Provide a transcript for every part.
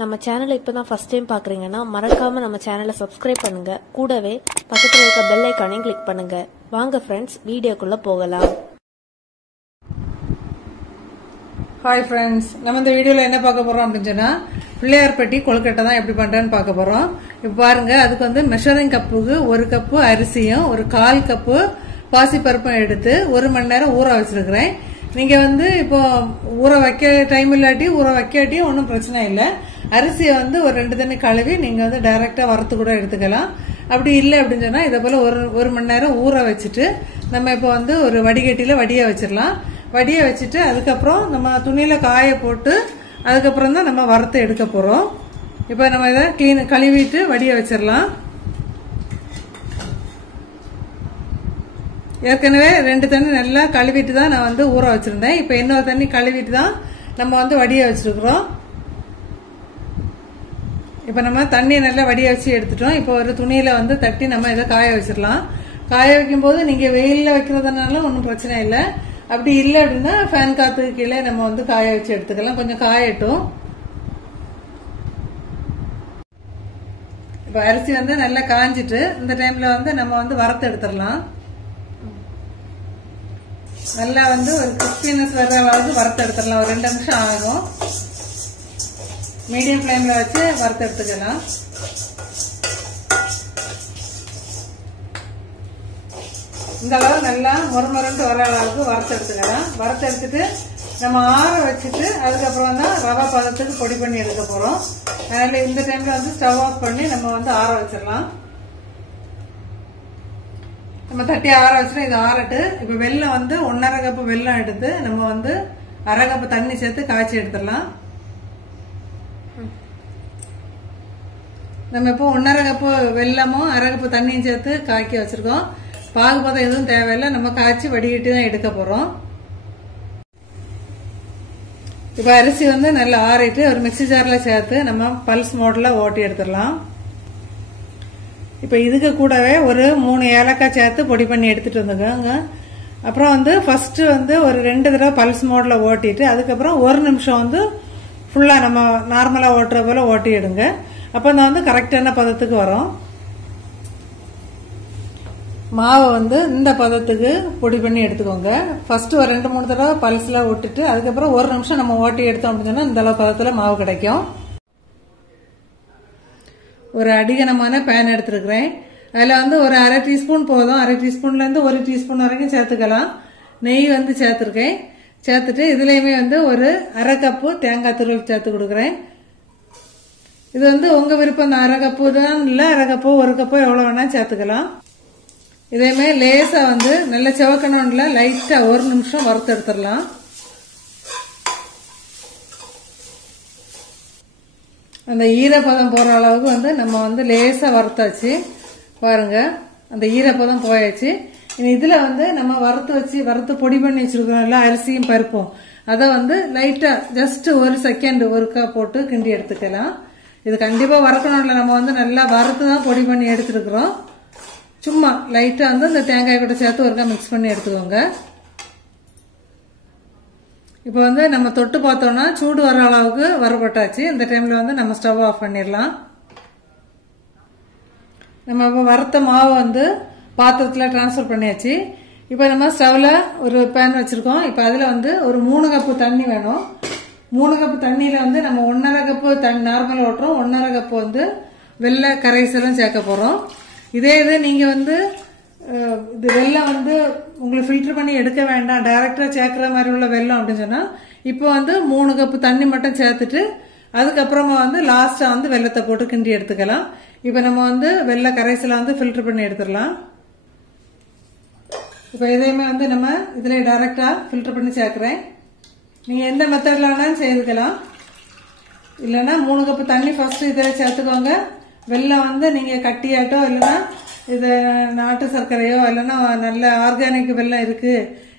நம்ம சேனலை இப்பதான் ஃபர்ஸ்ட் டைம் பார்க்குறீங்கன்னா மறக்காம நம்ம சேனலை சப்ஸ்கிரைப் பண்ணுங்க. கூடவே பக்கத்தில் இருக்க பெல் ஐக்கானையும் கிளிக் பண்ணுங்க. வாங்க ஃப்ரெண்ட்ஸ், வீடியோக்குள்ள போகலாம். ஹாய் ஃப்ரெண்ட்ஸ், நம்ம இந்த வீடியோவில் என்ன பார்க்க போகிறோம் அப்படின்னு சொன்னால், பிள்ளையார் பெட்டி கொழுக்கட்டை தான் எப்படி பண்ணுறேன்னு பார்க்க போகிறோம். இப்போ பாருங்கள், அதுக்கு வந்து மெஷரிங் கப்புக்கு 1 கப்பு அரிசியும் 1/4 கப்பு பாசிப்பருப்பும் எடுத்து 1 மணி நேரம் ஊற வச்சிருக்கிறேன். நீங்கள் வந்து இப்போ ஊற வைக்க டைம் இல்லாட்டி ஊற வைக்காட்டியும் ஒன்றும் பிரச்சனை இல்லை. அரிசியை வந்து ஒரு 2 தண்ணி கழுவி நீங்கள் வந்து டைரெக்டாக வறுத்து கூட எடுத்துக்கலாம். அப்படி இல்லை அப்படின்னு சொன்னால் இதை போல் ஒரு மணி நேரம் ஊற வச்சுட்டு நம்ம இப்போ வந்து ஒரு வடிகட்டியில் வடிய வச்சிடலாம். வடிய வச்சுட்டு அதுக்கப்புறம் நம்ம துணியில காய போட்டு அதுக்கப்புறம் தான் நம்ம வறுத்து எடுக்க போறோம். இப்போ நம்ம இதை கழுவிட்டு வடிய வச்சிடலாம். ஏற்கனவே 2 தண்ணி நல்லா கழுவிட்டு தான் நான் வந்து ஊற வச்சிருந்தேன். இப்போ இன்னொரு தண்ணி கழுவிட்டு தான் நம்ம வந்து வடிய வச்சிருக்கிறோம். இப்போ நம்ம தண்ணியை நல்லா வடிய வச்சு எடுத்துட்டோம். இப்போ ஒரு துணியில வந்து தட்டி நம்ம இதை காய வச்சிடலாம். காய வைக்கும் போது நீங்க வெயில்ல வைக்கிறதுனால ஒன்றும் பிரச்சனை இல்லை. அப்படி இல்லை அப்படின்னா ஃபேன் காத்துக்கு கீழே நம்ம வந்து காய வச்சு எடுத்துக்கலாம். கொஞ்சம் காயட்டும். இப்போ அரிசி வந்து நல்லா காஞ்சிட்டு இந்த டைம்ல வந்து நம்ம வந்து வறுத்து எடுத்துடலாம். நல்லா வந்து ஒரு கிறிஸ்பினஸ் வர்ற அளவுக்கு வறுத்து எடுத்துடலாம். ஒரு 2 நிமிஷம் ஆகும். மீடியம் ஃப்ளேம்ல வச்சு வறுத்து எடுத்துக்கலாம். இந்த அளவு நல்லா மொறுமொறுன்ட்டு வர அளவுக்கு வறுத்து எடுத்துக்கலாம். வறுத்து எடுத்துட்டு நம்ம ஆற வச்சுட்டு அதுக்கப்புறம் தான் ரவை பதத்துக்கு பொடி பண்ணி எடுக்க போறோம். அதனால இந்த டைம்ல வந்து ஸ்டவ் ஆஃப் பண்ணி நம்ம வந்து ஆற வச்சிடலாம். நம்ம தட்டி ஆற வச்சுட்டு இது ஆறட்டு. இப்ப வெல்லம் வந்து 1/2 கப்பு வெல்லம் எடுத்து நம்ம வந்து 1/2 கப்பு தண்ணி சேர்த்து காய்ச்சி எடுத்துடலாம். நம்ம இப்போ 1/2 கப்பு வெல்லமும் 1/2 கப்பு தண்ணியும் சேர்த்து காய்ச்சி வச்சிருக்கோம். பாகுபதம் எதுவும் தேவையில்லை. நம்ம காய்ச்சி வடிகட்டி தான் எடுக்க போறோம். இப்ப அரிசி வந்து நல்லா ஆறிட்டு ஒரு மிக்சி ஜார்ல சேர்த்து நம்ம பல்ஸ் மோட்ல ஓட்டி எடுத்துடலாம். இப்ப இதுக்கு கூடவே ஒரு 3 ஏலக்காய் சேர்த்து பொடி பண்ணி எடுத்துட்டு வந்துக்கோங்க. அப்புறம் வந்து ஃபர்ஸ்ட் வந்து ஒரு 2 தடவை பல்ஸ் மோட்ல ஓட்டிட்டு அதுக்கப்புறம் 1 நிமிஷம் வந்து ஃபுல்லா நம்ம நார்மலா ஓட்டுற போல ஓட்டி எடுங்க. அப்ப நான் வந்து கரெக்டான பதத்துக்கு வரும். மாவை வந்து இந்த பதத்துக்கு பொடி பண்ணி எடுத்துக்கோங்க. ஃபர்ஸ்ட் ஒரு 2-3 தடவை பல்ஸ்ல விட்டுட்டு அதுக்கப்புறம் 1 நிமிஷம் நம்ம ஓட்டி எடுத்தோம் அப்படின்னா இந்த அளவு பதத்துல மாவு கிடைக்கும். ஒரு அடிகனமான பேன் எடுத்துருக்கிறேன். அதுல வந்து ஒரு 1/2 டீஸ்பூன் போதும். 1/2 டீஸ்பூன்ல இருந்து 1 டீஸ்பூன் வரைக்கும் சேர்த்துக்கலாம். நெய் வந்து சேர்த்துருக்கேன். சேர்த்துட்டு இதுலயுமே வந்து ஒரு 1/2 கப்பு தேங்காய் துருவல் சேர்த்து கொடுக்குறேன். இது வந்து உங்க விருப்பம். 1/2 கப்பு தான் இல்ல 1/2 கப்போ 1 கப்போ எவ்வளவு வேணா சேர்த்துக்கலாம். இதேமே லேசா வந்து நல்ல செவக்கணும்ல லைட்டா 1 நிமிஷம் வறுத்து எடுத்துடலாம். அந்த ஈரப்பதம் போற அளவுக்கு வந்து நம்ம வந்து லேசா வறுத்தாச்சு. பாருங்க, அந்த ஈரப்பதம் போயாச்சு. இதுல வந்து நம்ம வறுத்து பொடி பண்ணி வச்சிருக்கோம்ல அரிசியும் பருப்பும், அதை வந்து லைட்டா ஜஸ்ட் 1 செகண்ட் ஒருக்கா போட்டு கிண்டி எடுத்துக்கலாம். இது கண்டிப்பா வறுக்கணும்ல, நம்ம வந்து நல்லா வறுத்து தான் பொடி பண்ணி எடுத்துருக்கிறோம். சும்மா லைட்டா வந்து இந்த தேங்காய் கூட சேர்த்து ஒருக்கா மிக்ஸ் பண்ணி எடுத்துக்கோங்க. இப்போ வந்து நம்ம தொட்டு பார்த்தோம்னா சூடு வர அளவுக்கு வறுபட்டாச்சு. இந்த டைம்ல வந்து நம்ம ஸ்டவ் ஆஃப் பண்ணிடலாம். நம்ம இப்போ வறுத்த மாவை வந்து பாத்திரத்துல டிரான்ஸ்ஃபர் பண்ணியாச்சு. இப்போ நம்ம ஸ்டவ்ல ஒரு பேன் வச்சிருக்கோம். இப்போ அதுல வந்து ஒரு 3 கப்பு தண்ணி வேணும். 3 கப்பு தண்ணியில வந்து நம்ம 1/2 கப்பு தண்ணி நார்மல் ஓட்டுறோம். 1/2 கப்பு வந்து வெள்ளை கரைசலும் சேர்க்க போறோம். இதே இது நீங்க வந்து இது வெல்லம் வந்து உங்களுக்கு ஃபில்டர் பண்ணி எடுக்க வேண்டாம், டைரக்டா சேர்க்கிற மாதிரி உள்ள வெல்லம் அப்படின்னு சொன்னா இப்போ வந்து 3 கப்பு தண்ணி மட்டும் சேர்த்துட்டு அதுக்கப்புறமா வந்து லாஸ்டா வந்து வெல்லத்தை போட்டு கிண்டி எடுத்துக்கலாம். இப்ப நம்ம வந்து வெள்ளை கரைசலை வந்து ஃபில்டர் பண்ணி எடுத்துடலாம். இப்ப இதையுமே வந்து நம்ம இதுல டைரக்டா ஃபில்டர் பண்ணி சேர்க்கிறேன். நீங்க எந்த மெத்தட்ல வேணாலும் செய்துக்கலாம். இல்லைன்னா 3 கப்பு தண்ணி ஃபர்ஸ்ட் இதில் சேர்த்துக்கோங்க. வெல்லம் வந்து நீங்க கட்டியாட்டோ இல்லைன்னா இது நாட்டு சர்க்கரையோ இல்லைன்னா நல்ல ஆர்கானிக் வெல்லம் இருக்கு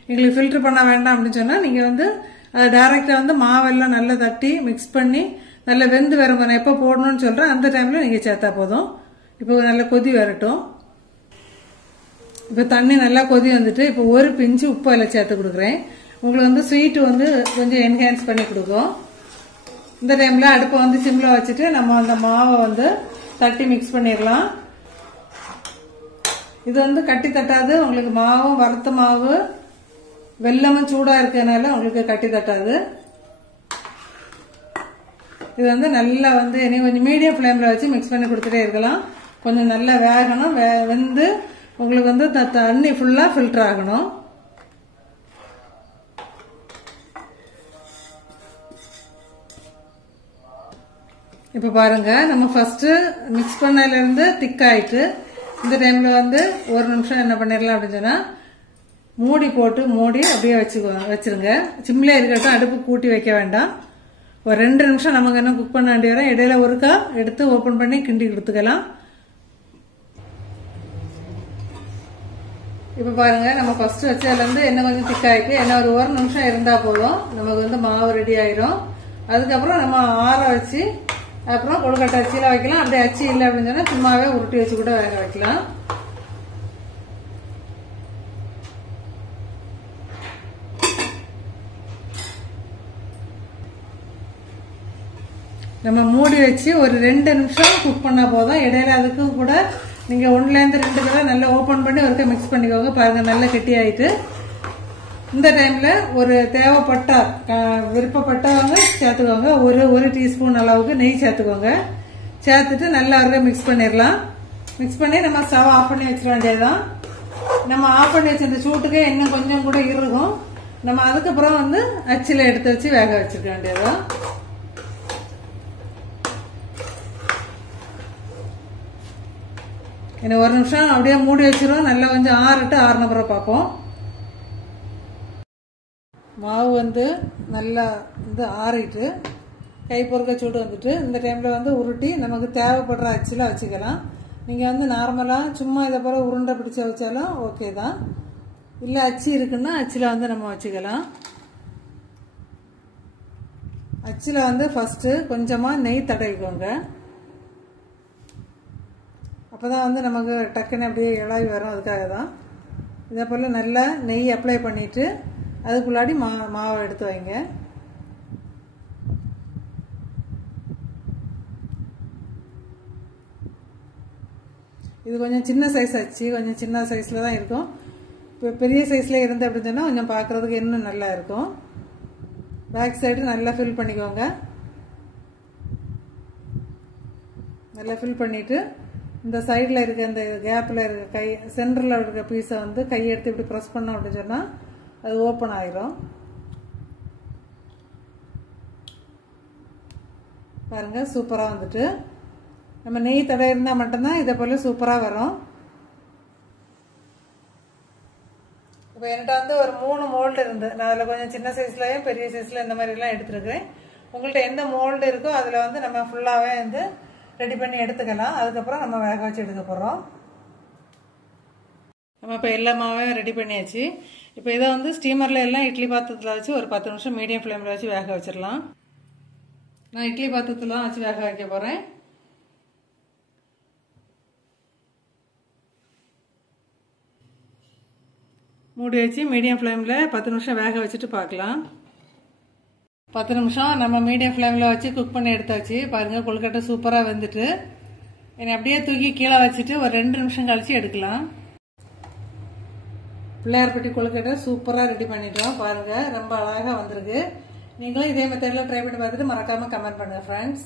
எங்களுக்கு ஃபில்டர் பண்ண வேண்டாம் அப்படின்னு சொன்னா நீங்க வந்து அதை டைரக்டா வந்து மாவெல்லாம் நல்லா தட்டி மிக்ஸ் பண்ணி நல்லா வெந்து வரும். நான் எப்போ போடணும்னு சொல்றேன் அந்த டைம்ல நீங்க சேர்த்தா போதும். இப்போ நல்லா கொதி வரட்டும். இப்போ தண்ணி நல்லா கொதி வந்துட்டு இப்போ 1 பிஞ்சு உப்பு அதில் சேர்த்து கொடுக்குறேன். உங்களுக்கு வந்து ஸ்வீட் வந்து கொஞ்சம் என்ஹான்ஸ் பண்ணி கொடுக்கும். இந்த டைம்ல அடுப்பை வந்து சிம்ல வச்சுட்டு நம்ம அந்த மாவை வந்து தட்டி மிக்ஸ் பண்ணிடலாம். இது வந்து கட்டி தட்டாது. உங்களுக்கு மாவும் வறுத்த மாவு வெல்லமும் சூடா இருக்கனால உங்களுக்கு கட்டி தட்டாது. இது வந்து நல்லா வந்து இனி கொஞ்சம் மீடியம் ஃப்ளேம்ல வச்சு மிக்ஸ் பண்ணி கொடுத்துட்டே இருக்கலாம். கொஞ்சம் நல்லா வேகணும். வெந்து உங்களுக்கு வந்து தண்ணி ஃபுல்லா ஃபில்டர் ஆகணும். இப்ப பாருங்க நம்ம ஃபர்ஸ்ட் மிக்ஸ் பண்ணல இருந்து திக் ஆயிட்டு இந்த டைம்ல வந்து ஒரு நிமிஷம் என்ன பண்ணிடலாம் அப்படின்னு சொன்னா மூடி போட்டு மூடி அப்படியே வச்சிருங்க. சிம்ல இருக்கட்டும், அடுப்பு கூட்டி வைக்க வேண்டாம். ஒரு 2 நிமிஷம் நமக்கு என்ன குக் பண்ண வேண்டிய வரும். இடையில ஒருக்கா எடுத்து ஓபன் பண்ணி கிண்டி கொடுத்துக்கலாம். இப்ப பாருங்க நம்ம ஃபர்ஸ்ட் வச்சதுல இருந்து என்ன கொஞ்சம் திக் ஆயிட்டு என்ன ஒரு நிமிஷம் இருந்தா போதும் நமக்கு வந்து மாவு ரெடி ஆயிரும். அதுக்கப்புறம் நம்ம ஆற வச்சு அப்புறம் கொழுக்கட்டை அச்சில வைக்கலாம். அப்படியே அச்சி இல்லை அப்படின்னு சொன்னா சும்மாவே உருட்டி வச்சு கூட வேக வைக்கலாம். நம்ம மூடி வச்சு ஒரு 2 நிமிஷம் குக் பண்ணா போதும். இடையில அதுக்கு கூட நீங்க 1ல இருந்து 2 தடவை நல்லா ஓபன் பண்ணி ஒருக்க மிக்ஸ் பண்ணிக்கோங்க. பாருங்க நல்லா கெட்டி ஆயிட்டு. இந்த டைம்ல ஒரு தேவைப்பட்ட விருப்பப்பட்டவங்க சேர்த்துக்கோங்க. ஒரு டீஸ்பூன் அளவுக்கு நெய் சேர்த்துக்கோங்க. சேர்த்துட்டு நல்லா ஒருக்க மிக்ஸ் பண்ணிடலாம். மிக்ஸ் பண்ணி நம்ம ஸ்டவ் ஆஃப் பண்ணி வச்சிட வேண்டியதுதான். நம்ம ஆஃப் பண்ணி வச்சிருந்த சூட்டுக்கே இன்னும் கொஞ்சம் கூட இருக்கும். நம்ம அதுக்கப்புறம் வந்து அச்சில எடுத்து வச்சு வேக வச்சிருக்க வேண்டியதுதான். இன்னும் ஒரு நிமிஷம் அப்படியே மூடி வச்சிரும். நல்லா கொஞ்சம் ஆறுன அப்புறம் பார்ப்போம். மாவு வந்து நல்லா வந்து ஆறிட்டு கை பொறுக்க சூடு வந்துட்டு இந்த டைம்ல வந்து உருட்டி நமக்கு தேவைப்படுற அச்சில வச்சுக்கலாம். நீங்க வந்து நார்மலா சும்மா இதை போல உருண்டை பிடிச்சு வச்சாலும் ஓகே தான். இல்ல அச்சு இருக்குன்னா அச்சில வந்து நம்ம வச்சுக்கலாம். அச்சில வந்து ஃபர்ஸ்ட் கொஞ்சமா நெய் தடவிக்கோங்க. அப்பதான் வந்து நமக்கு டக்குன்னு அப்படியே இழாவி வரும். அதுக்காக தான் இதே போல நல்லா நெய் அப்ளை பண்ணிட்டு அதுக்குள்ளாடி மாவை எடுத்து வைங்க. இது கொஞ்சம் சின்ன சைஸ் அச்சு, கொஞ்சம் சின்ன சைஸ்ல தான் இருக்கும். இப்போ பெரிய சைஸ்ல இருந்து அப்படின்னு சொன்னா கொஞ்சம் பார்க்கறதுக்கு இன்னும் நல்லா இருக்கும். பேக் சைடு நல்லா ஃபில் பண்ணிக்கோங்க. நல்லா ஃபில் பண்ணிட்டு இந்த சைடில் இருக்க இந்த கேப்பில் இருக்க கை சென்டரில் இருக்க பீஸை வந்து கையெடுத்து இப்படி ப்ரெஸ் பண்ணோம் அப்படின்னு சொன்னால் அது ஓப்பன் ஆயிரும். பாருங்க சூப்பராக வந்துட்டு நம்ம நெய் தடவை இருந்தால் மட்டும்தான் இதை போல சூப்பராக வரும். இப்போ என்கிட்ட வந்து ஒரு 3 மோல்டு இருந்து நான் அதில் கொஞ்சம் சின்ன சைஸ்லையும் பெரிய சைஸில் இந்த மாதிரிலாம் எடுத்துருக்கேன். உங்கள்கிட்ட எந்த மோல்டு இருக்கோ அதில் வந்து நம்ம ஃபுல்லாகவே வந்து ரெடி பண்ணி எடுத்துக்கலாம். அதுக்கப்புறம் நம்ம வேக வச்சு எடுக்க போகிறோம். நம்ம இப்போ எல்லா மாவையும் ரெடி பண்ணியாச்சு. இப்போ இதை வந்து ஸ்டீமரில் எல்லாம் இட்லி பாத்திரத்தில் வச்சு ஒரு 10 நிமிஷம் மீடியம் ஃப்ளேமில் வச்சு வேக வச்சிடலாம். நான் இட்லி பாத்திரத்தில் தான் வச்சு வேக வைக்க போகிறேன். மூடி வச்சு மீடியம் ஃப்ளேமில் 10 நிமிஷம் வேக வச்சுட்டு பார்க்கலாம். 10 நிமிஷம் நம்ம மீடியம் ஃப்ளேமில் வச்சு குக் பண்ணி எடுத்தாச்சு. பாருங்க கொழுக்கட்டை சூப்பராக வெந்துட்டு என்னை அப்படியே தூக்கி கீழே வச்சுட்டு ஒரு 2 நிமிஷம் கழிச்சு எடுக்கலாம். பிள்ளையார்பட்டி கொழுக்கட்டை சூப்பராக ரெடி பண்ணிட்டோம். பாருங்க ரொம்ப அழகாக வந்திருக்கு. நீங்களும் இதே மெத்தடில் ட்ரை பண்ணி பார்த்துட்டு மறக்காம கமெண்ட் பண்ணுங்க ஃப்ரெண்ட்ஸ்.